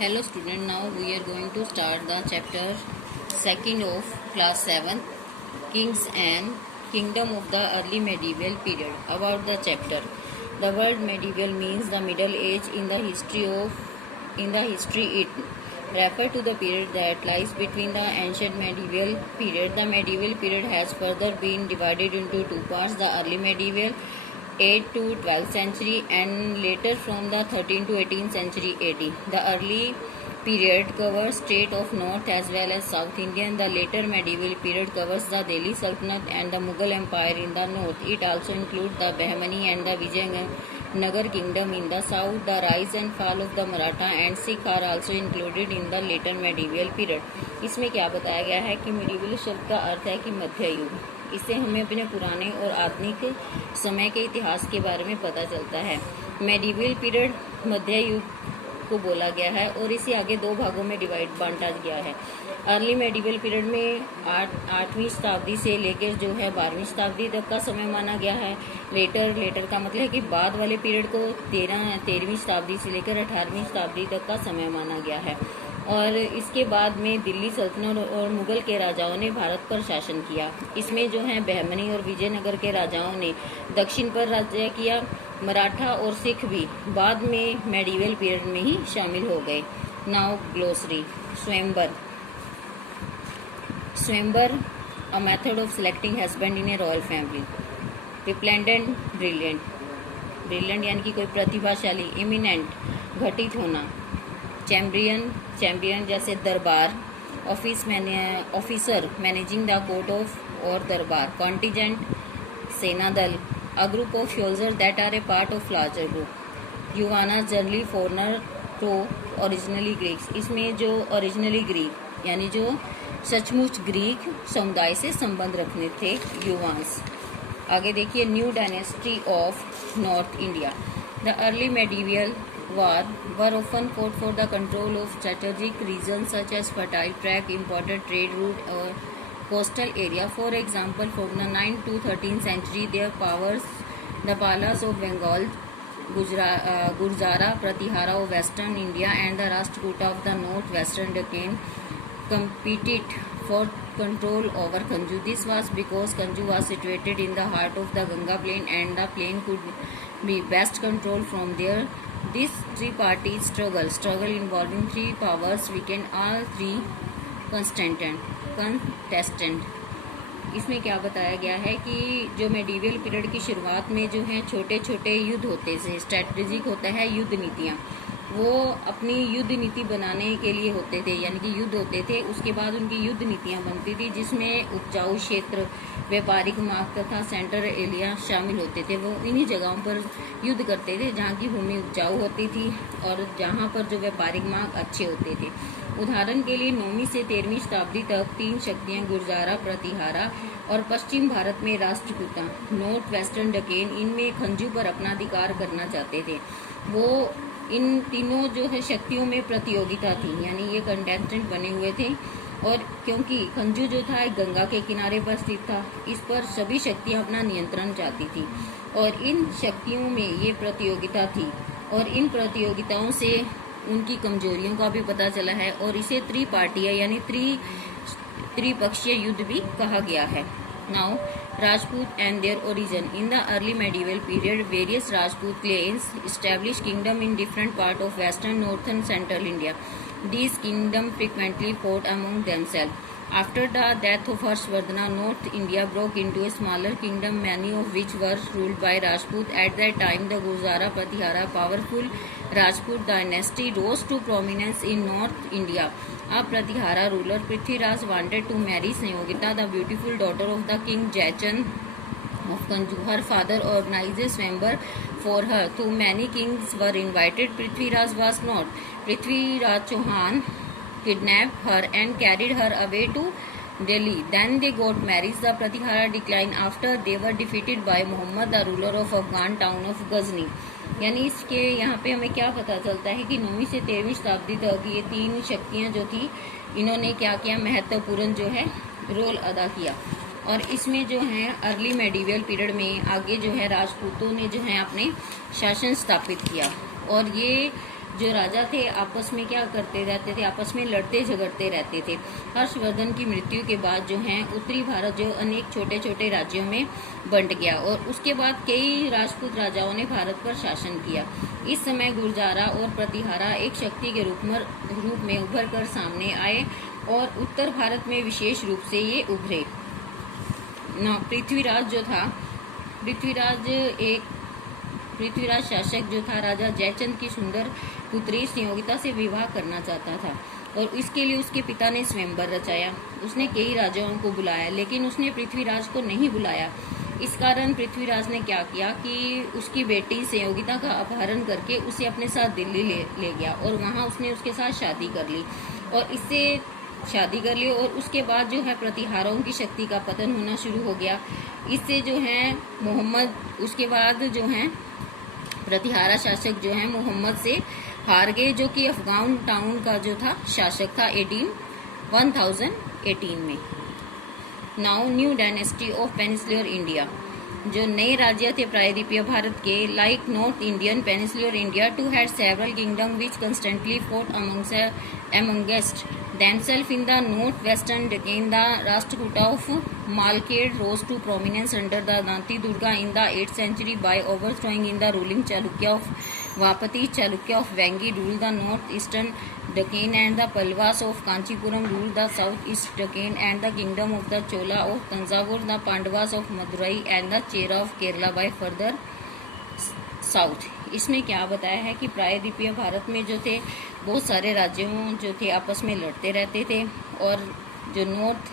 Hello student, now we are going to start the chapter 2nd of class 7, Kings and Kingdom of the Early Medieval Period. About the chapter, the word medieval means the middle age in the history. It refer to the period that lies between the ancient medieval period. The medieval period has further been divided into two parts: the early medieval 8th to 12th century and later from the 13th to 18th century AD. The early period covers state of North as well as South India. The later medieval period covers the Delhi Sultanate and the Mughal Empire in the north. It also includes the Bahmani and the Vijayanagar kingdom in the south. The rise and fall of the Maratha and Sikh are also included in the later medieval period. इसमें क्या बताया गया है कि medieval शब्द का अर्थ है कि मध्य युग। इससे हमें अपने पुराने और आधुनिक समय के इतिहास के बारे में पता चलता है। मेडिवल पीरियड मध्य युग को बोला गया है और इसे आगे दो भागों में बांटा गया है। अर्ली मेडिवल पीरियड में 8वीं शताब्दी से लेकर जो है 12वीं शताब्दी तक का समय माना गया है। लेटर का मतलब है कि बाद वाले पीरियड को 13वीं शताब्दी से लेकर 18वीं शताब्दी तक का समय माना गया है। और इसके बाद में दिल्ली सल्तनत और मुगल के राजाओं ने भारत पर शासन किया। इसमें जो है बहमनी और विजयनगर के राजाओं ने दक्षिण पर राज्य किया। मराठा और सिख भी बाद में मेडिवल पीरियड में ही शामिल हो गए। Now glossary. Swayamvar a method of selecting husband in a royal family. Resplendent brilliant यानी कि कोई प्रतिभाशाली। इमिनेंट घटित होना। चैम्पियन जैसे दरबार। Officer managing the court of और दरबार। कॉन्टिजेंट सेना दल। A group of soldier that are a part of larger group. Yavanas generally foreigner to originally Greeks. इसमें जो ओरिजिनली ग्रीक यानी जो सचमुच ग्रीक समुदाय से संबंध रखने थे युवांस। आगे देखिए new dynasty of north India. The early medieval were often fought for the control of strategic regions such as fertile tract, important trade route or coastal area. For example, from the 9th to 13th century, the Palas of Bengal, Gurjara, Pratihara of western India and the Rashtrakuta of the north-western Deccan competed for control over Kanju. This was because Kanju was situated in the heart of the Ganga plain and the plain could be best controlled from there. This three-party struggle involving three powers weakened all three contestant. इसमें क्या बताया गया है कि जो medieval period की शुरुआत में जो है छोटे छोटे युद्ध होते थे, स्ट्रेटेजिक होता है युद्ध नीतियाँ, वो अपनी युद्ध नीति बनाने के लिए होते थे, यानी कि युद्ध होते थे। उसके बाद उनकी युद्ध नीतियाँ बनती थी जिसमें उपजाऊ क्षेत्र, व्यापारिक मार्ग तथा सेंट्रल एरिया शामिल होते थे। वो इन्हीं जगहों पर युद्ध करते थे जहाँ की भूमि उपजाऊ होती थी और जहाँ पर जो व्यापारिक मार्ग अच्छे होते थे। उदाहरण के लिए 9वीं से 13वीं शताब्दी तक तीन शक्तियाँ गुर्जारा, प्रतिहारा और पश्चिम भारत में राष्ट्रकूटा, नॉर्थ वेस्टर्न डकेन, इनमें खंजू पर अपना अधिकार करना चाहते थे। वो इन तीनों जो है शक्तियों में प्रतियोगिता थी, यानी ये कंटेस्टेंट बने हुए थे। और क्योंकि खंजू जो था गंगा के किनारे पर स्थित था, इस पर सभी शक्तियां अपना नियंत्रण चाहती थी और इन शक्तियों में ये प्रतियोगिता थी और इन प्रतियोगिताओं से उनकी कमजोरियों का भी पता चला है और इसे त्रिपार्टीय यानी त्रिपक्षीय युद्ध भी कहा गया है। Now Rajput and their origin. In the early medieval period, various Rajput clans established kingdom in different parts of western, northern, central India. These kingdoms frequently fought among themselves. After the death of Harshvardhana, North India broke into a smaller kingdom, many of which were ruled by Rajput. At that time, the Gurjara Pratihara, powerful Rajput dynasty, rose to prominence in North India. A Pratihara ruler, Prithviraj, wanted to marry Sanyogita, the beautiful daughter of the king Jaichand of Kanju. Her father organized a swayamvar for her. Though many kings were invited, Prithviraj was not. Prithviraj Chauhan kidnapped her and carried her away to Delhi. Then they got married. The Pratihara declined after they were defeated by Muhammad, the ruler of Afghan town of Ghazni. यानी इसके यहाँ पे हमें क्या पता चलता है कि 9वीं से 13वीं शताब्दी तक ये तीन शक्तियाँ जो थी, इन्होंने क्या किया, महत्वपूर्ण जो है रोल अदा किया। और इसमें जो है अर्ली मेडिवल पीरियड में आगे जो है राजपूतों ने जो है अपने शासन स्थापित किया और ये जो राजा थे आपस में क्या करते रहते थे, आपस में लड़ते झगड़ते रहते थे। हर्षवर्धन की मृत्यु के बाद जो है उत्तरी भारत जो अनेक छोटे छोटे राज्यों में बंट गया और उसके बाद कई राजपूत राजाओं ने भारत पर शासन किया। इस समय गुर्जारा और प्रतिहारा एक शक्ति के रूप में उभर कर सामने आए और उत्तर भारत में विशेष रूप से ये उभरे। पृथ्वीराज जो था, पृथ्वीराज शासक जो था, राजा जयचंद की सुंदर पुत्री संयोगिता से विवाह करना चाहता था और इसके लिए उसके पिता ने स्वयंवर रचाया। उसने कई राजाओं को बुलाया लेकिन उसने पृथ्वीराज को नहीं बुलाया। इस कारण पृथ्वीराज ने क्या किया कि उसकी बेटी संयोगिता का अपहरण करके उसे अपने साथ दिल्ली ले गया और वहां उसने उसके साथ शादी कर ली और उसके बाद जो है प्रतिहारों की शक्ति का पतन होना शुरू हो गया। इससे जो है उसके बाद जो है प्रतिहारा शासक जो है मोहम्मद से हार गए, जो कि अफगान टाउन का जो था शासक था 1018 में। Now new dynasty of peninsular India, जो नए राज्य थे प्रायद्वीपीय भारत के, like north Indian peninsular India too had several kingdom which constantly fought amongst themselves in the northwestern Deccan. The Rashtrakuta of Malkhed rose to prominence under the Danti Durga in the 8th century by overthrowing in the ruling Chalukya of Vapati. Chalukya of Vengi ruled the northeastern Deccan and the Palwas of Kanchipuram ruled the southeast Deccan and the kingdom of the Chola of Tanjavur, the Pandavas of Madurai and the Chera of Kerala by further south. इसमें क्या बताया है कि प्रायद्वीपीय भारत में जो थे बहुत सारे राज्यों जो थे आपस में लड़ते रहते थे और जो नॉर्थ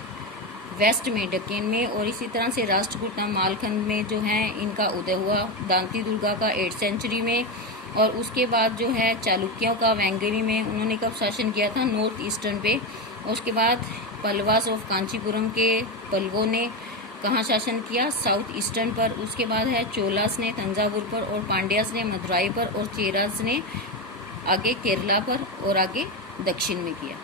वेस्ट में डक्कन में और इसी तरह से राष्ट्रकूटा मालखंड में जो है इनका उदय हुआ दांती दुर्गा का 8th सेंचुरी में। और उसके बाद जो है चालुक्यों का वेंगरी में उन्होंने कब शासन किया था, नॉर्थ ईस्टर्न पे। उसके बाद पल्वास ऑफ कांचीपुरम के पल्लवों ने कहाँ शासन किया, साउथ ईस्टर्न पर। उसके बाद है चोलास ने तंजावुर पर और पांड्यास ने मदुराई पर और चेरास ने आगे केरला पर और आगे दक्षिण में किया।